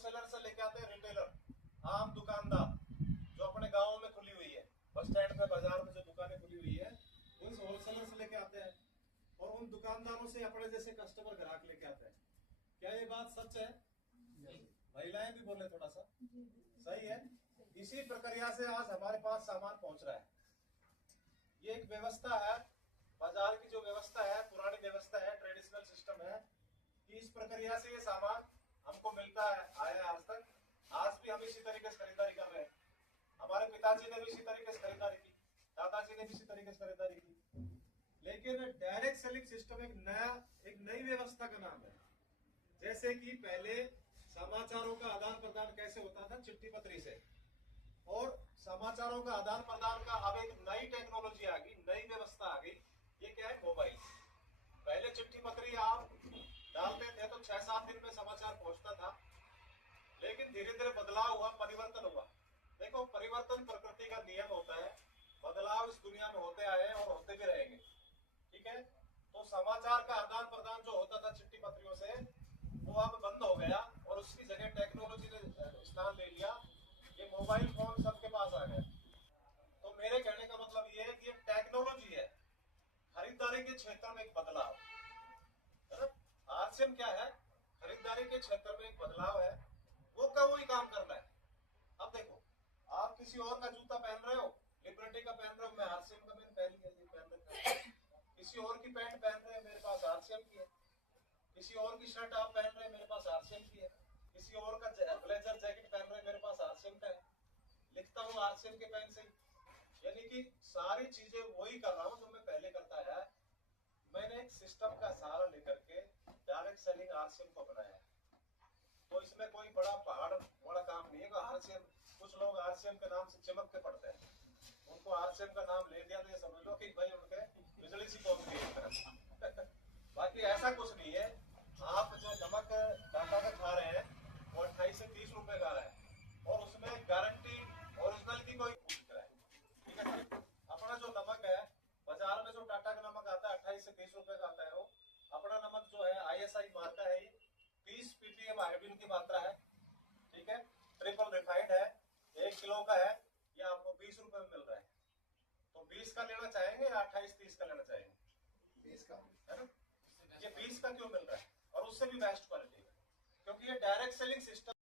Wholesaler से लेके आते हैं रिटेलर, आम दुकानदार जो अपने गाँव में खुली हुई है, बस स्टैंड पे बाजार में जो दुकानें खुली हुई है, उन होलसेलर से लेके आते हैं और उन दुकानदारों से अपने जैसे कस्टमर ग्राहक लेके आते हैं। क्या ये बात सच है? महिलाएं भी बोले थोड़ा सा, सही है। इसी प्रक्रिया से आज हमारे पास सामान पहुंच रहा है। ये एक व्यवस्था है, बाजार की जो व्यवस्था है, पुरानी व्यवस्था है, ट्रेडिशनल सिस्टम है कि इस प्रक्रिया से ये सामान हमको मिलता है, आया आज तक। आज भी हम इसी तरीके से खरीदारी कर रहे हैं। हमारे पिताजी ने भी इसी तरीके से खरीदारी की, दादाजी ने भी इसी तरीके से खरीदारी की। लेकिन डायरेक्ट सेलिंग सिस्टम एक नई व्यवस्था का नाम है। जैसे कि पहले समाचारों का आदान प्रदान कैसे होता था? चिट्ठी पत्री से, और समाचारों का आदान प्रदान का अब एक नई टेक्नोलॉजी आ गई, नई व्यवस्था आ गई। ये क्या है? मोबाइल। पहले चिट्ठी पत्री आप डालते थे तो 6-7 दिन में समाचार पहुंचता था, लेकिन धीरे धीरे बदलाव हुआ, परिवर्तन हुआ। देखो, परिवर्तन प्रकृति का नियम होता है, बदलाव इस दुनिया में होते आए और होते भी रहेंगे, ठीक है। तो समाचार का आदान प्रदान जो होता था चिट्ठी पत्रियों से, वो अब बंद हो गया और उसकी जगह टेक्नोलॉजी ने स्थान ले लिया। ये मोबाइल फोन सबके पास आ गया। तो मेरे कहने का मतलब ये है कि ये टेक्नोलॉजी है, खरीदारी के क्षेत्र में एक बदलाव है। आरसीएम क्या है? खरीदारी के क्षेत्र में एक बदलाव है, वो का वही काम करना है। अब देखो, आप किसी और का जूता पहन रहे हो, लिबर्टी का पहन रहे हो, मैं आरसीएम का पहन रहा हूं। किसी और की पैंट पहन रहे हैं, मेरे पास आरसीएम की है। किसी और की शर्ट आप पहन रहे हैं, मेरे पास आरसीएम की है। किसी और का ब्लेजर जैकेट पहन रहे हैं, मेरे पास आरसीएम का है। लिखता हूँ आरसीएम के पेन से। यानी कि सारी चीजें वही कर रहा हूँ जो मैं पहले करता है। मैंने एक सिस्टम का सहारा लेकर के डायरेक्ट सेलिंग आरसीएम को बनाया है। तो इसमें कोई बड़ा काम नहीं है। आरसीएम, कुछ लोग आरसीएम के नाम से चिमक के पड़ते हैं, उनको आरसीएम का नाम ले दिया तो ये समझ लो कि भाई उनके बिजली सी पहुंच गई। बाकी ऐसा कुछ नहीं है। आप जो नमक टाटा का खा रहे हैं वो 28 से 30 रुपए का है, और उसमें गारंटी ओरिजिनल की कोई दिख रहा है, ठीक है। अपना जो नमक है बाजार में, जो टाटा का नमक आता है 28 से 30 रुपए का आता है, वो अपना नमक जो है आईएसआई मार्का है, 30 ppm आयोडीन की मात्रा है, ठीक है। ट्रिपल रिफाइंड है, 1 किलो का है, ये आपको 20 रुपए में मिल रहा है। तो 20 का लेना चाहेंगे या 28-30 का लेना चाहेंगे? 20 का, है ना। ये 20 का क्यों मिल रहा है? और उससे भी बेस्ट क्वालिटी का, क्योंकि ये डायरेक्ट सेलिंग सिस्टम